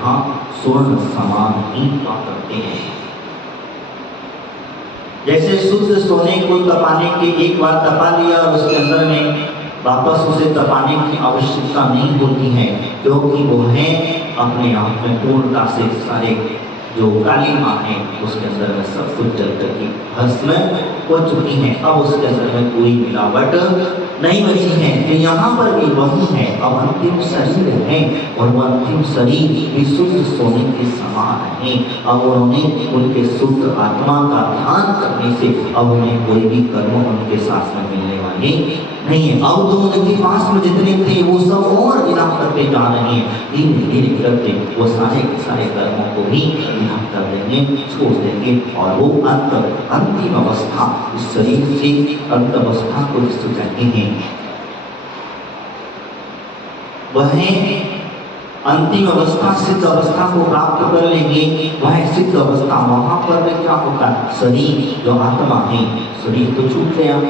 यहाँ स्वर्ण समान ही हुआ करते हैं। जैसे शुद्ध सोने को तपाने के एक बार तपा लिया और उसके अंदर में वापस उसे तपाने की आवश्यकता नहीं होती है, क्योंकि वो है अपने आप में पूर्णता से सारे जो काली माँ है उसके अंदर में सब कुछ जल करके भस्म हो चुकी है। अब उसके अंदर में कोई मिलावट नहीं बची है। तो यहाँ पर भी वही है, अब अंतिम शरीर है और वह अंतिम शरीर भी शुद्ध सोने के समान है। अब उन्होंने उनके शुद्ध आत्मा का ध्यान करने से अब उन्हें कोई भी कर्म उनके साथ में मिलने वाले नहीं है। अब तो उनके पास में जितने थे वो सब और विनाश करते जा रहे हैं। धीरे धीरे करते वो सारे के सारे कर्मों को भी विनाश कर देंगे, छोड़ देंगे और वो अंतिम अवस्था इस शरीर से अंत अवस्था को जिसको कहते हैं वह अंतिम अवस्था सिद्ध अवस्था को प्राप्त कर लेंगे। वह सिद्ध अवस्था वहां पर क्या होगा, शरीर जो आत्मा है शरीर तो छूट गया,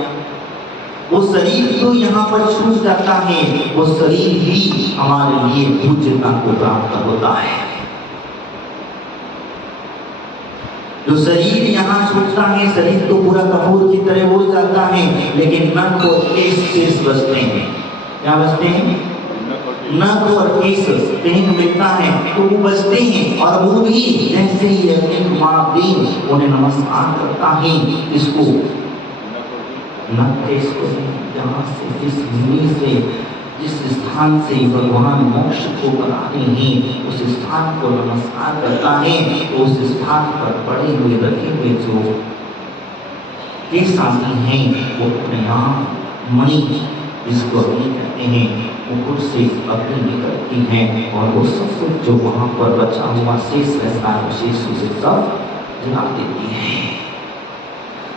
वो शरीर तो यहाँ पर छूट जाता है, वो शरीर ही हमारे लिए पूज्यता को प्राप्त होता है। जो शरीर यहाँ छूटता है, शरीर तो पूरा कपूर की तरह उड़ जाता है, लेकिन नख और केश शेष बचते हैं। क्या बचते हैं? नख और केश कहीं मिलता है तो वो बचते हैं, और वो भी जैसे ही यज्ञ महादेव उन्हें नमस्कार करता है, इसको नख केश को जहाँ से जिस भूमि से जिस स्थान से भगवान मोक्ष को कराते हैं उस स्थान को नमस्कार करता है, तो उस स्थान पर पड़े हुए रखे हुए जो केश आदि हैं वो अपने आप मणि जिसको अग्नि कहते हैं मुकुट से अग्नि निकलती है और वो सब कुछ जो वहाँ पर बचा हुआ शेष रहता है शेष उसे सब जला देती है।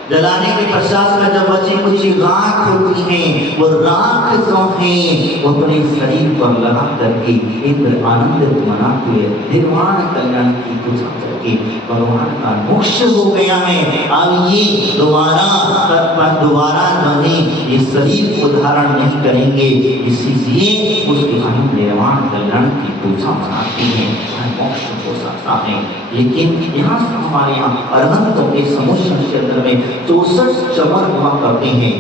जलाने के पश्चात में जब बची कुछ राख होती है, वो राख जो है वो अपने शरीर पर लगा करके इंद्र आनंदित मनाते हुए निर्वाण कल्याण की पूजा करके भगवान का मोक्ष हो गया है। अब ये दोबारा जो है ये शरीर को धारण नहीं करेंगे, इसीलिए उसके हम निर्वाण कल्याण की पूजा मनाते हैं, मोक्ष हो सकता है। लेकिन यहाँ हमारे यहाँ अरहंतों के समुद्र क्षेत्र में 64 चमर हुआ करते हैं।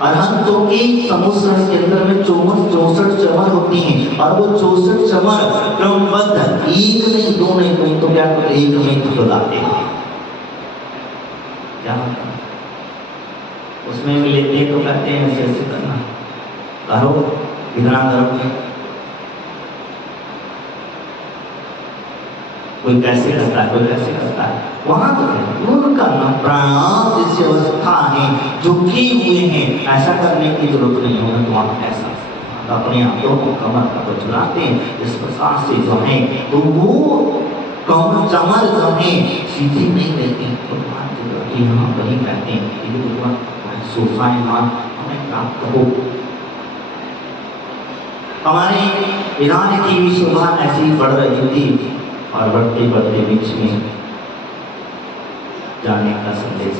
अरहंतों के समुद्र के अंदर में 64 चमर होती हैं, और वो 64 चमर क्रमबद्ध एक नहीं दो नहीं कोई तो क्या करते एक में खुलाते हैं। क्या उसमें भी लेते तो कहते हैं ऐसे ऐसे करना, करो इतना करोगे, कोई कैसे करता है कोई कैसे करता है। वहां तो उनका प्राणायाम जैसी अवस्था है जो किए हुए हैं, ऐसा करने की जरूरत नहीं होगा। तो वहां ऐसा अपने हाथों को कमर का चलाते हैं इस प्रकार से जो है, तो वो कमर चमर जो है सीधे नहीं रहती, तो यहाँ वही कहते हैं सोफाएं हमें प्राप्त हो। हमारे ईरान की भी शोभा ऐसी बढ़ रही थी और बढ़ते बढ़ते बीच में जाने का संदेश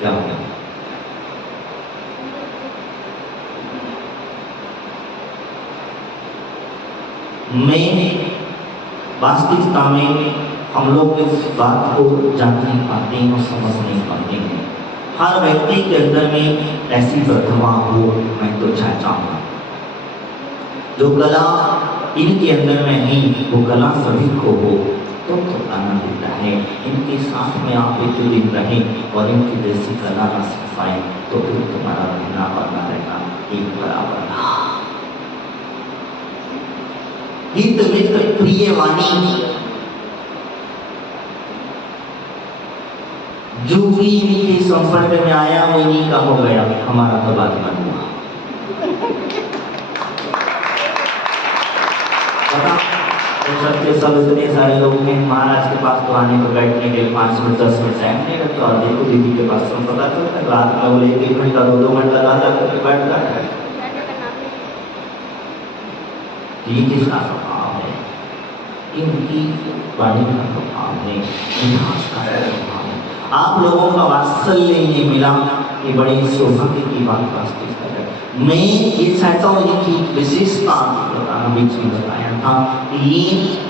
क्या होगा। मैं वास्तविकता में हम लोग इस बात को जान नहीं पाते हैं और समझ नहीं पाते हैं। हर व्यक्ति के अंदर में ऐसी प्रतिभा हो, मैं तो चाहूँगा जो कला इनके अंदर में ही वो कला सभी को हो तो आनंद देता है। इनके साथ में आप एक दिन रहें और इनकी जैसी कला ना सीख पाए तो फिर तुम्हारा रहना और ना रहना एक बराबर। हित मित्र प्रिय वाणी जो भी इनके संपर्क में आया वो इन्हीं का हो गया, हमारा तो बात बन हुआ। सब इतने सारे लोग हैं, महाराज के पास तो आने को बैठने के लिए 5 मिनट 10 मिनट टाइम नहीं लगता, और देखो दीदी के पास तो पता चलता है रात में वो 1 घंटा 2 घंटा रात आकर बैठता है। ये किसका स्वभाव है? इनकी वाणी का स्वभाव है, इतिहास का स्वभाव है। आप लोगों का वात्सल्य ये मिला, ये बड़ी सौभाग्य की बात वास्तविक है। मैं ये चाहता हूँ इनकी विशेषता बीच में बताया था। ये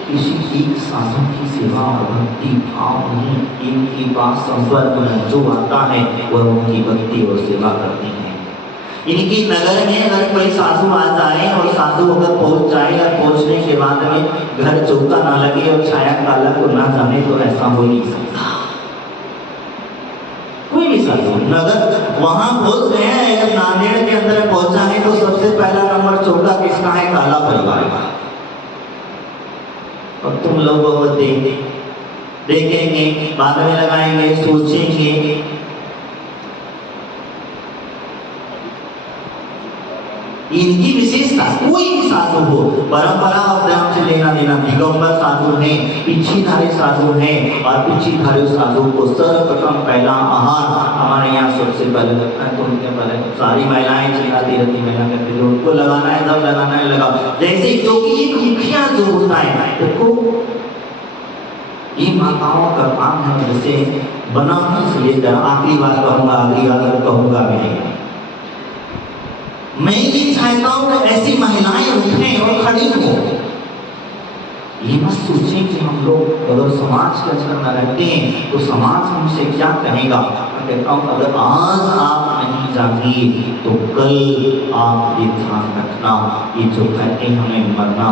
किसी एक साधु की सेवा और भक्ति भाव नहीं, इनकी बात संपर्क में जो आता है वह उनकी भक्ति और सेवा करती है। इनकी नगर में अगर कोई साधु आ जाए और साधु अगर पहुंच जाए और पहुंचने के बाद में घर चौका ना लगे और छाया काला को ना जाने तो ऐसा हो नहीं सकता। कोई भी साधु नगर वहां पहुंच गए हैं, अगर नांदेड़ के अंदर पहुंचा है तो सबसे पहला नंबर चौका किसका है? काला परिवार का। और तुम लोग देखेंगे, बाद में लगाएंगे, सोचेंगे। इनकी विशेषता कोई भी साधु हो, परंपरा और धर्म से लेना देना, दिगंबर साधु हैं, पिछीधारी साधु हैं, और पिछीधारी साधु को सर्वप्रथम पहला आहार हमारे यहाँ सबसे पहले लगता है। तो उनके पहले सारी महिलाएं चिल्लाती रहती, महिला कहती जो उनको लगाना है जब लगाना है लगाओ। जैसे क्योंकि एक मुखिया जो होता है देखो, ये माताओं का काम है। जैसे बनाने से लेकर आखिरी बात कहूँगा मैं ये चाहता हूं कि ऐसी महिलाएं उठें और खड़ी हो। ये मत सोचें कि हम लोग अगर समाज के अंदर न रहते हैं तो समाज हमसे क्या कहेगा। मैं कहता हूं अगर आज आप नहीं जागी तो कल आप ये ध्यान रखना, ये जो कहते हैं हमें मरना।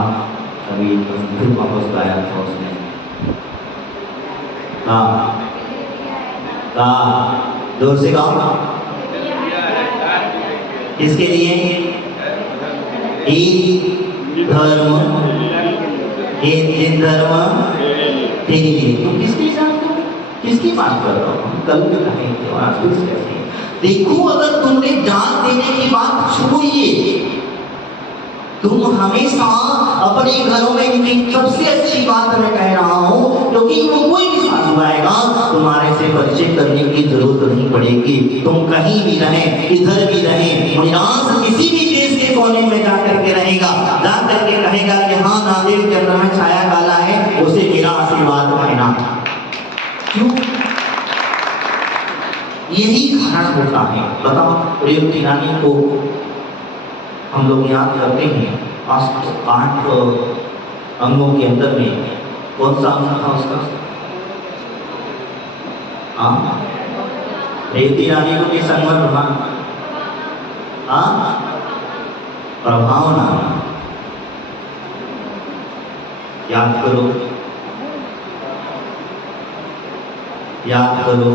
अभी फिर वापस गाया था उसने जोर से गाओ। किसके लिए? एक धर्म एक धर्म तेरे लिए। तुम किसके लिए जानते हो? किसकी बात कर रहा हूँ? कल भी कहेंगे और आज भी कहेंगे। देखो अगर तुमने जान देने की बात छोड़िए, तुम हमेशा अपने घरों में इनकी सबसे अच्छी बात मैं कह रहा हूँ, क्योंकि वो कोई भी साधु आएगा तुम्हारे से परिचय करने की जरूरत नहीं पड़ेगी। तुम कहीं भी रहें, इधर भी रहें, मुनिराज किसी भी देश के कोने में जाकर के रहेगा, जाकर के कहेगा कि हाँ नांदेड़ के अंदर में छाया काला है, उसे मेरा आशीर्वाद कहना। क्यों? यही कारण होता है। बताओ रेवती रानी को हम लोग याद करते हैं, 8 अंगों के अंदर में कौन सा अंग था उसका? रेवती रानी को किस अंग में प्रभावना। याद करो, याद करो।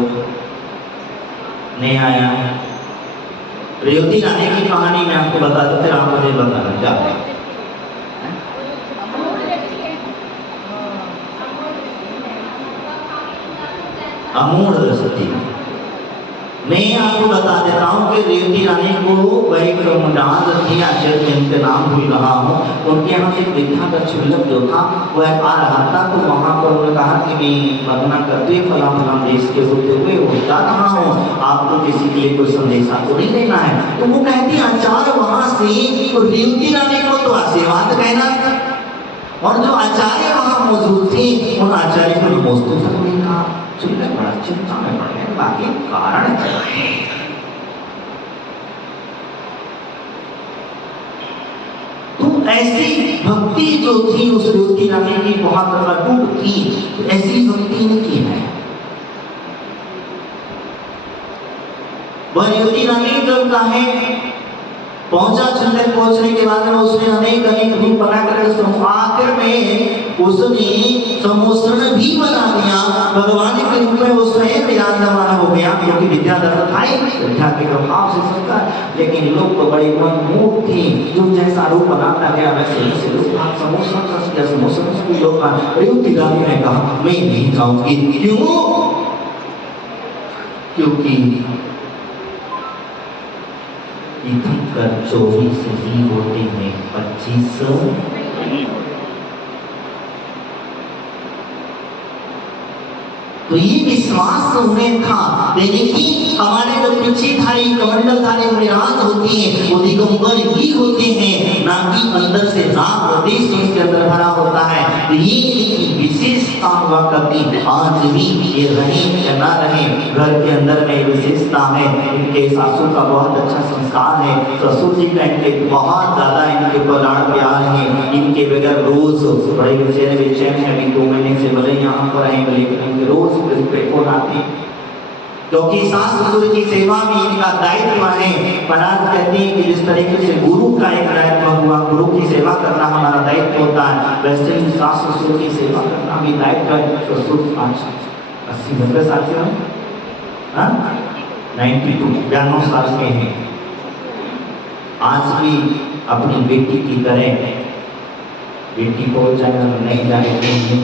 नहीं आया? रेवती रानी की कहानी मैं आपको बता दूं, फिर आप मुझे बताना चाहते हैं। अमूढ़ दृष्टि। मैं आपको बता देता हूँ कि रेवती रानी को वह एक मुमताज थी, आश्चर्य में उनके नाम भूल रहा हूँ। उनके यहाँ से वृद्धा का क्षुल्लक जो था वह आ रहा था, तो वहाँ पर उन्होंने कहा कि मैं वंदना करते फला फला देश के होते हुए वो जा रहा हूँ, आपको किसी के लिए कोई संदेशा तो नहीं देना है। तो वो कहती आचार्य वहाँ से तो रेवती रानी को तो आशीर्वाद कहना, और जो आचार्य वहाँ मौजूद थे उन आचार्य को नमोस्तु तक नहीं कहा। चुनने बड़ा चिंता में पड़ गए, बाकी कारण क्या है? तो ऐसी भक्ति जो थी उस रेवती रानी की बहुत अटूट थी, तो ऐसी भक्ति इनकी है। वह रेवती रानी जब चाहे पहुंचा, चंदन पहुंचने के बाद में उसने अनेक रूप बना कर आखिर में उसने समोसरण भी बना दिया। भगवान के रूप में वो स्वयं विराजमान हो गया, क्योंकि विद्याधर था विद्या के प्रभाव से सकता। लेकिन लोग तो बड़े मनमोह थे, जो जैसा रूप बनाता गया वैसे समोसरण लोग रेवती रानी ने कहा मैं नहीं जाऊंगी। क्यों? क्योंकि इधर कर 24 ही होते हैं, 25 तो ये विश्वास उन्हें था। लेकिन हमारे जो पीछेधारी कमंडलधारी मुनिराज होते हैं वो दिगंबर ही होते हैं, ना कि अंदर से राग देश उनके अंदर भरा होता है। ये विशेषता हुआ करती आज भी ये रहें या ना रहें, घर के अंदर में विशेषता है। इनके सासू का बहुत अच्छा संस्कार है, ससुर जी का इनके बहुत ज़्यादा इनके ऊपर लाड़ प्यार है। इनके बगैर रोज बड़े बेचारे बेचैन है, अभी 2 महीने से भले यहाँ पर आए, लेकिन इनके रोज रिपोर्ट आती, क्योंकि सास ससुर की सेवा में इनका दायित्व है। महाराज कहते हैं कि जिस तरीके से गुरु का एक दायित्व हुआ, गुरु की सेवा करना हमारा दायित्व होता है, वैसे ही सास ससुर की सेवा करना भी दायित्व है। ससुर 80-90 साल के हैं, 92 साल के हैं, आज भी अपनी बेटी की तरह, बेटी को जाए नहीं जाए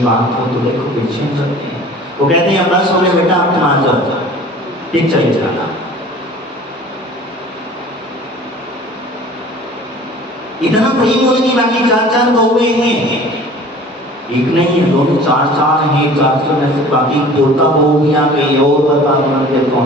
बात हो तो देखो पीछे करते हैं। वो कहते हैं बस हो गया बेटा, आप तुम आ जाओ, ठीक चले जाना। इतना प्रेम होने की बाकी 4 बहुएं हैं, एक नहीं है, 2 4 हैं, 4 में से बाकी बोलता बहू भी आ गई और बता देखो।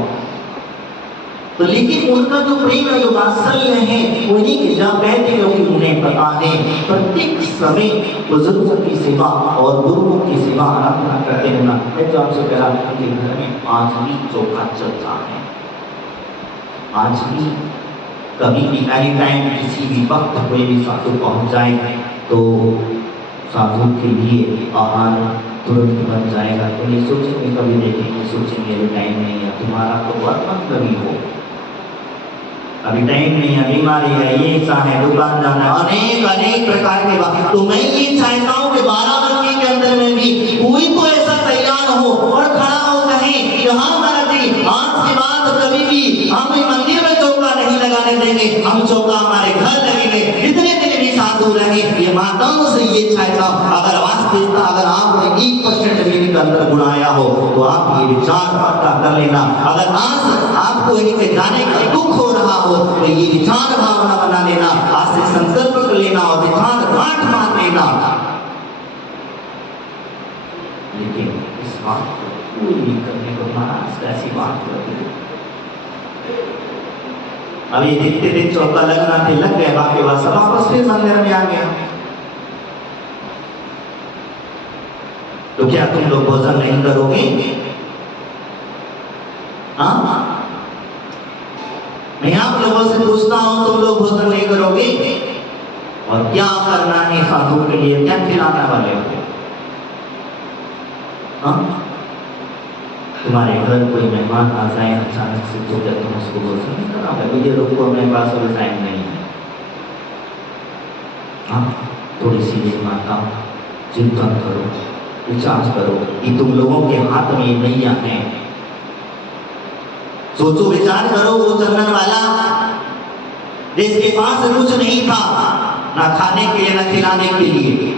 तो लेकिन उनका जो प्रेम है, जो वात्सल्य है, वो नहीं कि जहाँ कहते क्योंकि उन्हें पता है प्रत्येक समय बुजुर्गों की सेवा और गुरुओं की सेवा आराधना करते रहना। मैं तो आपसे कह रहा था कि घर में आज भी चौका चलता है, आज भी कभी भी एनी टाइम किसी भी वक्त कोई भी साधु पहुंच जाए तो साधु के लिए आहार तुरंत बन जाएगा। तो नहीं सोचेंगे, कभी देखेंगे, सोचेंगे टाइम नहीं है, तुम्हारा तो वर्तमान कभी हो, अभी टाइम नहीं है, बीमारी है, ये ऐसा है, दुकान जाना है, अनेक प्रकार के बात। तो मैं ये चाहता हूँ कि 12 बजे के अंदर में भी कोई तो ऐसा तैयार हो और खड़ा हो, कहे कि हाँ महाराज जी, आज के बाद कभी भी हम मंदिर में चौका नहीं लगाने देंगे, हम चौका हमारे घर लगेंगे, जितने दिन भी साधु रहे। ये माताओं से ये चाहता हूँ, अगर वास्तविकता अगर आपने 1% भी इनके अंदर गुणाया हो तो आप ये विचार पक्का कर लेना। अगर आज आपको इनके जाने का दुख हो रहा हो तो ये विचार भावना बना लेना, आज से संकल्प कर लेना और विचार गांठ मान लेना। लेकिन इस बात को कोई नहीं करने को महाराज कैसी बात करते। अभी देखते दिन चौका लगना थे, लग गए, बाकी बात सब वापस फिर मंदिर में आ गया। तो क्या तुम लोग भोजन नहीं करोगे? हाँ, मैं आप लोगों से पूछता हूं, तुम लोग भोजन नहीं करोगे? और क्या करना है साधु के लिए, क्या खिलाने वाले हो? हाँ, तुम्हारे घर कोई मेहमान आ जाए अचानक से तो क्या तुम उसको भोजन नहीं कराओगे? मुझे रुको, मेरे पास अभी टाइम नहीं है। हाँ, थोड़ी सी माता चिंतन करो, विचार करो कि तुम लोगों के हाथ में नहीं आए। सोचो, विचार करो, वो चंदन वाला जिसके पास कुछ नहीं था, ना खाने के लिए ना खिलाने के लिए,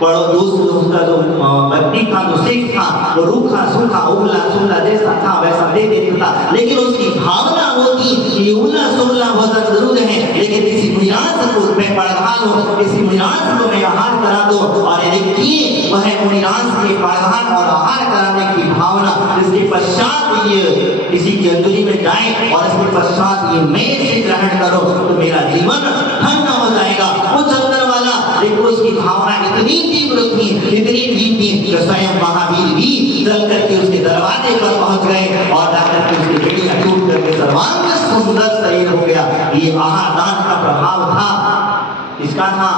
पड़ो उसका जो व्यक्ति था, जो शेख था, वो रूखा सूखा उबला सुबला जैसा था वैसा दे देता था। लेकिन उसकी भावना होती कि उबला सुबला भोजन जरूर है, लेकिन किसी मुनिराज को मैं पढ़ा दो, किसी मुनिराज को मैं आहार करा दो। और देखिए वह मुनिराज के पढ़ान और आहार कराने की भावना, जिसके पश्चात ये किसी की अंजलि में जाए और इसके पश्चात ये मैं से ग्रहण करो तो मेरा जीवन धन्य हो जाएगा। वो चंदन वाला देखो, उसकी भावना इतनी तीव्र थी, इतनी डीप थी कि स्वयं महावीर भी चल करके उसके दरवाजे पर पहुंच गए और जाकर के उसकी बेटियां टूट करके सर्वांग सुंदर शरीर हो गया। ये आहार दान का प्रभाव था, इसका था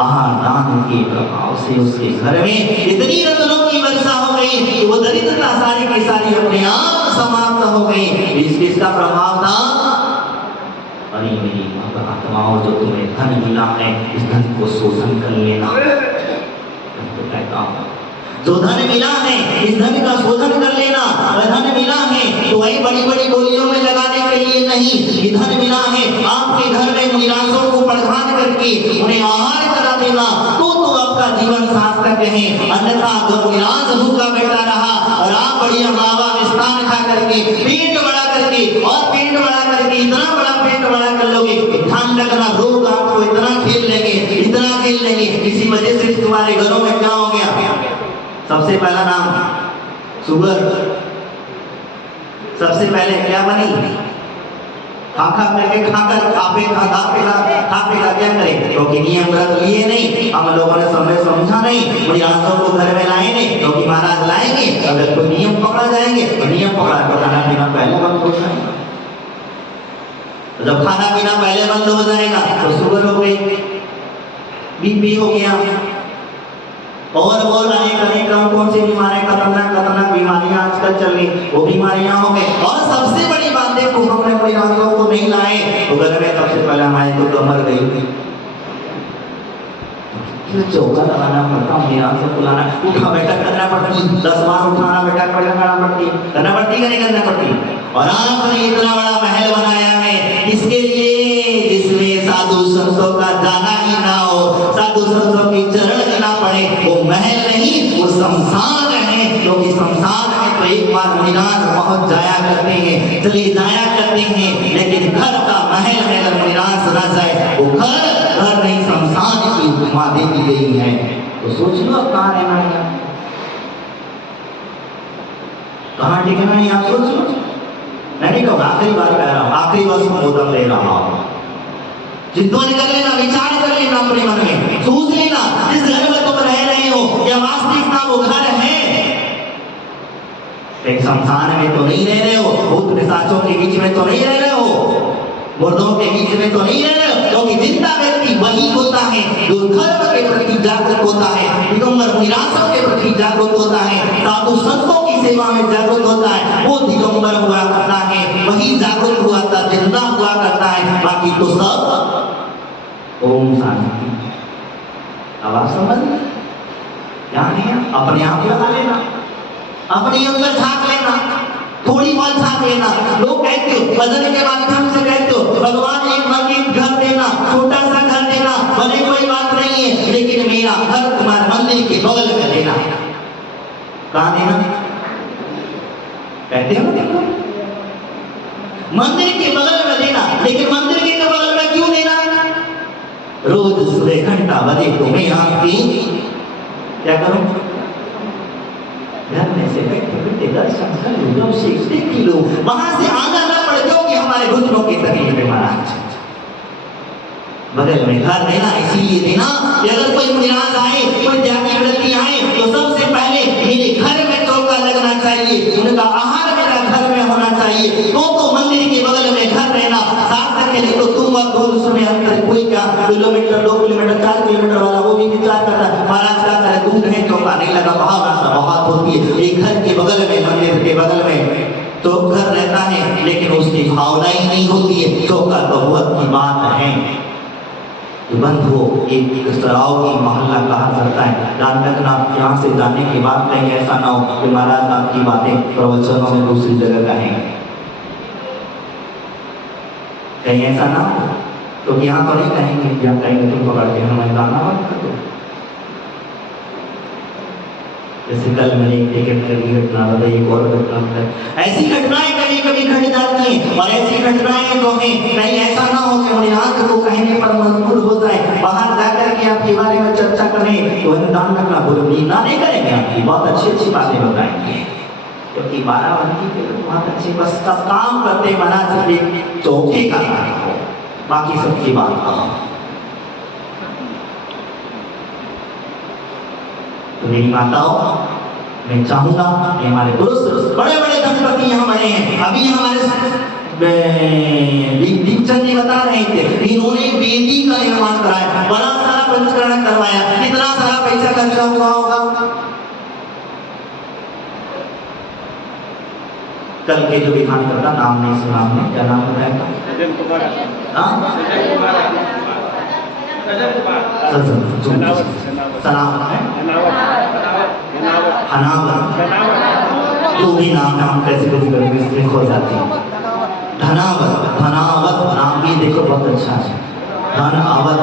आहार दान के प्रभाव से उसके घर में इतनी रत्नों की वर्षा हो गई कि वो दरिद्रता सारी की सारी अपने आप समाप्त हो गई। इसका प्रभाव था, अरे मेरी आत्माओं, जो तुम्हें धन मिला है इस धन को शोधन कर लेना। तो कहता हूं, जो धन मिला है इस धन का शोधन कर लेना। धन मिला है तो वही बड़ी बड़ी बोलियों में लगाने के लिए नहीं, ये धन मिला है आपके घर में मुनिराजों को प्रधान करके उन्हें आहार करा देना, तो आपका जीवन सार्थक है। अन्यथा अगर मुनिराज भूखा बैठा रहा और आप बढ़िया मावा मिष्ठान खा करके पेट बड़ा करके और पेट बड़ा करके इतना बड़ा पेट बड़ा कर लोगे, ध्यान रखना रोग आपको इतना खेल लेंगे, इतना खेल लेंगे, इसी वजह से तुम्हारे घरों में क्या हो गया? सबसे पहला नाम शुगर, सबसे पहले क्या बनी? खा खा करके खाकर खापेगा क्या करें, क्योंकि नियम व्रत लिए नहीं, हम लोगों ने समय समझा नहीं, मुनिराजों को घर में लाए नहीं, क्योंकि महाराज लाएंगे अगर कोई नियम पकड़ा जाएंगे तो नियम पकड़ा तो खाना पीना पहले बंद हो जाएगा। जब खाना पीना पहले बंद हो जाएगा तो शुगर हो गई, बीपी हो गया, और अनेक कौन सी बीमारियां, खतरनाक बीमारियां आजकल चल रही, वो बीमारियां हो गई। और सबसे बड़ी बात देखो, हमने मुनिराजों को नहीं लाए तो घर में सबसे पहले हमारे तो मर गई, चौका लगाना पड़ता, मुनिराज को बुलाना, उठा बैठक करना पड़ती, 10 बार उठाना बैठक करना पड़ती, करना पड़ती कि नहीं करना पड़ती। और आपने इतना बड़ा महल बनाया है इसके लिए जिसमें साधु संतों का जाना ही ना हो, साधु संतों की चरण ना पड़े, वो महल नहीं वो शमशान है, क्योंकि शमशान है तो एक बार मुनिराज पहुंच जाया करते हैं, चले जाया करते हैं, लेकिन घर का महल में अगर मुनिराज न जाए वो घर नहीं शमशान की उपमा दे दी गई है। तो सोच लो अब कहाँ रहना है, कहाँ टिकना है, आप सोच लो। मैं नहीं कहूँगा, आखिरी बार कह रहा हूँ, आखिरी बार संबोधन ले रहा हूँ, चिंतन कर लेना, विचार कर लेना, अपने मन में सोच लेना, जिस घर में तुम रह रहे हो क्या वास्तविकता वो घर है? एक शमशान में तो नहीं रह रहे हो, भूत पिशाचों के बीच में तो नहीं रह रहे हो, मुर्दों के बीच में तो नहीं रह रहे हो, क्योंकि जिंदा व्यक्ति वही होता है जो धर्म के प्रति जागरूक होता है, दिगंबर मुनिराजों के प्रति जागरूक होता है, साधु संतों की सेवा में जागरूक होता है, वो दिगंबर हुआ करता है, वही जागरूक हुआ था, जिंदा हुआ करता है, बाकी तो सब ओम शांति। अब आप समझ क्या है, अपने आप लगा लेना, अपने अंदर झांक लेना, थोड़ी बहुत झांक लेना। लोग कहते हो भजन के माध्यम से कहते हो भगवान एक मंदिर घर देना, छोटा सा घर देना, भले कोई बात नहीं है, लेकिन मेरा घर तुम्हारे मंदिर के बगल में देना। कहाँ देना कहते हो, देखो मंदिर के बगल में देना, लेकिन मंदिर के बगल में क्यों देना? रोज सुबह घंटा बजे तुम्हें आपकी क्या करो, घर में से बैठे बैठे दर्शन कर लो, सीखते की लो, वहां से आना ना पड़े, क्योंकि हमारे घुटनों की तकलीफ है महाराज। बगल में घर देना इसीलिए देना कि अगर कोई मुनिराज आए, कोई त्यागी व्यक्ति आए तो सबसे पहले मेरे घर में चौका लगना चाहिए, उनका आहार मेरा घर में होना चाहिए। तो मंदिर के बगल में घर रहना साथ रखे, तो तुम और दूर उसमें अंतर कोई क्या, किलोमीटर 2 किलोमीटर 4 किलोमीटर वाला वो भी विचार करता है, महाराज का चाहे दूर है चौका नहीं लगा, भावना बहुत होती है। एक घर के बगल में, मंदिर के बगल में तो घर रहता है, लेकिन उसकी भावना ही नहीं होती है, चौका तो बहुत की बात है। बंद हो, एक सराव की मोहल्ला कहा जाता है, ध्यान रखना, यहाँ से जाने के बाद कहीं ऐसा ना हो कि महाराज आपकी बातें प्रवचनों में दूसरी जगह कहें, कहीं ऐसा ना हो, तो यहाँ तो नहीं कहेंगे, यहाँ कहेंगे तुम पकड़ के हमें गाना मत कर दो। जैसे कल मैंने एक घटना बताई, एक और घटना बताई, ऐसी घटनाएं कभी कभी घट जाती हैं, और ऐसी घटनाएं जो है कहीं ऐसा ना हो कि मुनिराज को कहने पर मजबूर हो जाए, बाहर जाकर के आपके बारे में चर्चा करें तो ध्यान रखना, बोलो नींदा नहीं करेंगे, आपकी बहुत अच्छी बातें बताएंगे, क्योंकि 12 बंदी के लोग बहुत अच्छे बस सब काम करते, बना सिर्फ चौके का काम हो, बाकी सबकी बात करो। तो मेरी माताओं, मैं चाहूंगा कि हमारे पुरुष बड़े बड़े धनपति यहाँ बने हैं, अभी हमारे दीपचंद जी बता रहे थे, इन्होंने वेदी का निर्माण कराया, बड़ा सारा पंचकरण करवाया, कितना सारा पैसा खर्चा हुआ होगा। कल के जो विधान करता, नाम नहीं सुना हमने, क्या नाम बताया था? जो भी नाम है हम कैसे करेंगे खो जाते हैं। धनावत नाम भी देखो बहुत अच्छा है, धनावत